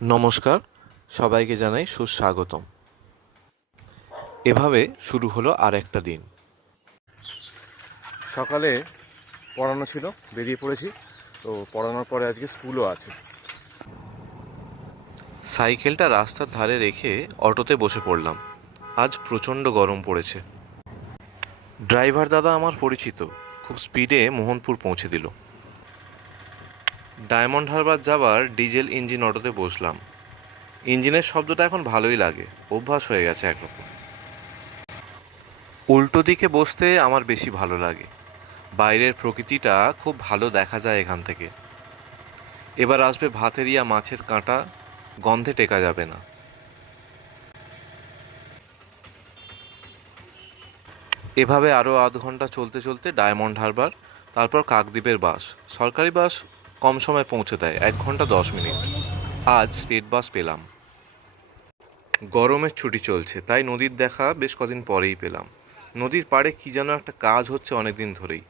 নমস্কার, সবাইকে জানাই সুস্বাগতম। এভাবে শুরু হলো আর একটা দিন। সকালে পড়ানো ছিল, বেরিয়ে পড়েছি। তো পড়ানোর পরে আজকে স্কুলও আছে। সাইকেলটা রাস্তার ধারে রেখে অটোতে বসে পড়লাম। আজ প্রচণ্ড গরম পড়েছে। ড্রাইভার দাদা আমার পরিচিত, খুব স্পিডে মোহনপুর পৌঁছে দিল। ডায়মন্ড হারবার যাবার ডিজেল ইঞ্জিন অটোতে বসলাম। ইঞ্জিনের শব্দটা এখন ভালোই লাগে, অভ্যাস হয়ে গেছে একরকম। উল্টো দিকে বসতে আমার বেশি ভালো লাগে। বাইরের প্রকৃতিটা খুব ভালো দেখা যায় এখান থেকে। এবার আসবে ভাতেরিয়া মাছের কাঁটা, গন্ধে টেকা যাবে না। এভাবে আরও আধ ঘন্টা চলতে চলতে ডায়মন্ড হারবার, তারপর কাকদ্বীপের বাস। সরকারি বাস কম সময় পৌঁছে দেয়, 1 ঘন্টা 10 মিনিট। আজ স্টেট বাস পেলাম। গরমের ছুটি চলছে, তাই নদীর দেখা বেশ কদিন পরেই পেলাম। নদীর পাড়ে কী যেন একটা কাজ হচ্ছে অনেক দিন ধরেই।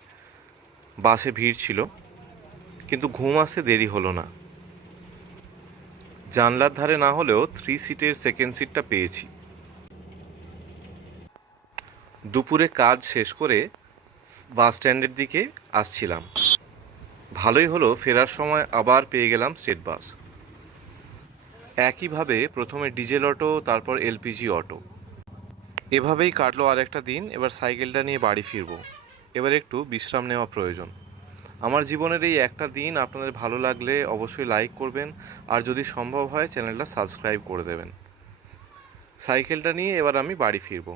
বাসে ভিড় ছিল, কিন্তু ঘুম আসতে দেরি হলো না। জানলার ধারে না হলেও 3 সিটের সেকেন্ড সিটটা পেয়েছি। দুপুরে কাজ শেষ করে বাস স্ট্যান্ডের দিকে আসছিলাম। ভালোই হলো, ফেরার সময় আবার পেয়ে গেলাম স্টেট বাস। একইভাবে প্রথমে ডিজেল অটো, তারপর এলপিজি অটো। এভাবেই কাটলো আর একটা দিন। এবার সাইকেলটা নিয়ে বাড়ি ফিরবো। এবার একটু বিশ্রাম নেওয়া প্রয়োজন। আমার জীবনের এই একটা দিন আপনাদের ভালো লাগলে অবশ্যই লাইক করবেন, আর যদি সম্ভব হয় চ্যানেলটা সাবস্ক্রাইব করে দেবেন। সাইকেলটা নিয়ে এবার আমি বাড়ি ফিরবো।